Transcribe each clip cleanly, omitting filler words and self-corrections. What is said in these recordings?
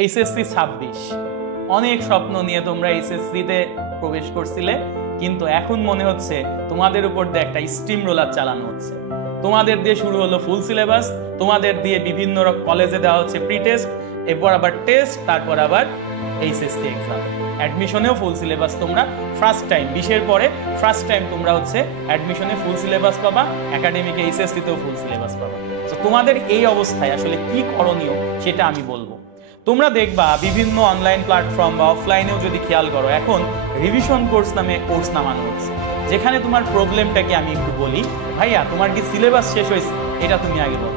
HSC 26 অনেক স্বপ্ন নিয়ে তোমরা এইচএসসিতে প্রবেশ করছিলে, কিন্তু এখন মনে হচ্ছে তোমাদের উপর দিয়ে একটা স্টিম রোলার চালানো হচ্ছে। তোমাদের দিয়ে শুরু হলো ফুল সিলেবাস, তোমাদের দিয়ে বিভিন্ন কলেজে দেওয়া হচ্ছে প্রি টেস্ট, এরপর আবার টেস্ট, তারপর আবার এইচএসসি এক্সাম। অ্যাডমিশনেও ফুল সিলেবাস তোমরা ফার্স্ট টাইম 20-এর পরে ফার্স্ট টাইম তোমরা হচ্ছে অ্যাডমিশনে ফুল সিলেবাস পাবা, একাডেমিকে এইচএসসিতেও ফুল সিলেবাস পাবা। তো তোমাদের এই অবস্থায় আসলে কি করণীয় সেটা আমি বলবো। তোমরা দেখবা বিভিন্ন অনলাইন প্ল্যাটফর্ম বা অফলাইনেও যদি খেয়াল করো, এখন রিভিশন কোর্স নামে কোর্স নামানো হচ্ছে, যেখানে তোমার প্রবলেমটাকে আমি একটু বলি। ভাইয়া, তোমার কি সিলেবাস শেষ হয়েছে? এটা তুমি আগে বলো।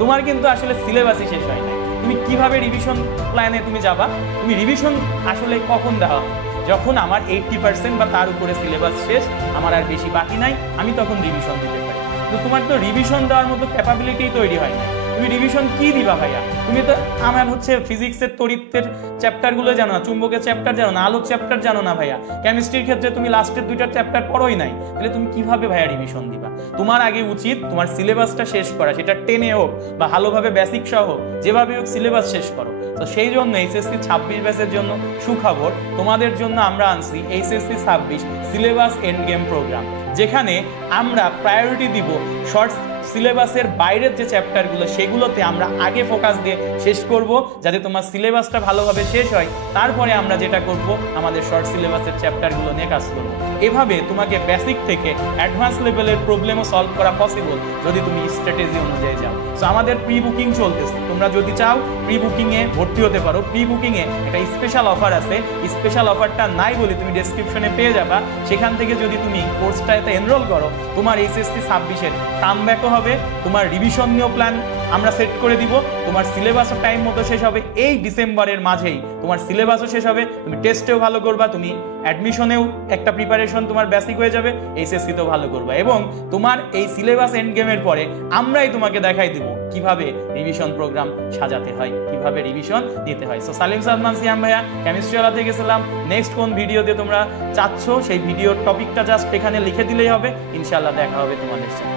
তোমার কিন্তু আসলে সিলেবাসই শেষ হয় নাই। তুমি কিভাবে রিভিশন প্ল্যানে তুমি যাবা? তুমি রিভিশন আসলে কখন দেওয়া? যখন আমার 80% বা তার উপরে সিলেবাস শেষ, আমার আর বেশি বাকি নাই, আমি তখন রিভিশন দিতে পারি। তো তোমার তো রিভিশন দেওয়ার মতো ক্যাপাবিলিটি তৈরি হয় না। তুমি রিভিশন কি দিবা ভাইয়া? তুমি তো আমার হচ্ছে ফিজিক্সের তড়িৎের চ্যাপ্টারগুলো জানো না, চুম্বকের চ্যাপ্টার জানো না, আলোক চ্যাপ্টার জানো না ভাইয়া, কেমিস্ট্রির ক্ষেত্রে তুমি লাস্টের 2টা চ্যাপ্টার পড়োই নাই, তাহলে তুমি কিভাবে ভাইয়া রিভিশন দিবা? তোমার আগে উচিত তোমার সিলেবাসটা শেষ করা, সেটা 10-এ হোক বা ভালোভাবে বেসিক সহ যেভাবে হোক সিলেবাস শেষ করো। তো সেই জন্য এইচএসসি 26 ব্যাচের জন্য সুখবর, তোমাদের জন্য আমরা আনছি HSC 26 syllabus end game programme, যেখানে আমরা প্রায়োরিটি দিব শর্ট সিলেবাসের বাইরের যে চ্যাপ্টারগুলো সেগুলোতে আমরা আগে ফোকাস দিয়ে শেষ করব, যাতে তোমার সিলেবাসটা ভালোভাবে শেষ হয়। তারপরে আমরা যেটা করব, আমাদের শর্ট সিলেবাসের চ্যাপ্টারগুলো নিয়ে কাজ করব। এভাবে তোমাকে বেসিক থেকে অ্যাডভান্স লেভেলের প্রবলেমও সলভ করা পসিবল যদি তুমি স্ট্র্যাটেজি অনুযায়ী যাও। সো আমাদের প্রি বুকিং চলতেছে, তোমরা যদি চাও প্রি বুকিংয়ে ভর্তি হতে পারো। প্রি বুকিংয়ে একটা স্পেশাল অফার আছে, স্পেশাল অফারটা নাই বলে তুমি ডেসক্রিপশনে পেয়ে যাবা। সেখান থেকে যদি তুমি কোর্সটাতে এনরোল করো, তোমার এইচএসসি 26-এর কামব্যাকও হবে, তোমার রিভিশন নিয়েও প্ল্যান আমরা সেট করে দিব, তোমার সিলেবাসও টাইম মতো শেষ হবে। এই ডিসেম্বরের মাঝেই তোমার সিলেবাসও শেষ হবে, তুমি টেস্টেও ভালো করবা, তুমি অ্যাডমিশনেও একটা প্রিপারেশন তোমার বেসিক হয়ে যাবে, এইচএসসিতেও ভালো করবা। এবং তোমার এই সিলেবাস এন্ড গেমের পরে আমরাই তোমাকে দেখাই দিব কিভাবে রিভিশন প্রোগ্রাম সাজাতে হয়, কিভাবে রিভিশন দিতে হয়। সো সালিম সাদমান সিয়াম ভাইয়া, কেমিস্ট্রিওয়ালাতে গেছিলাম। নেক্সট কোন ভিডিওতে তোমরা চাচ্ছ সেই ভিডিওর টপিকটা জাস্ট এখানে লিখে দিলেই হবে, ইনশাআল্লাহ দেখা হবে তোমাদের সাথে।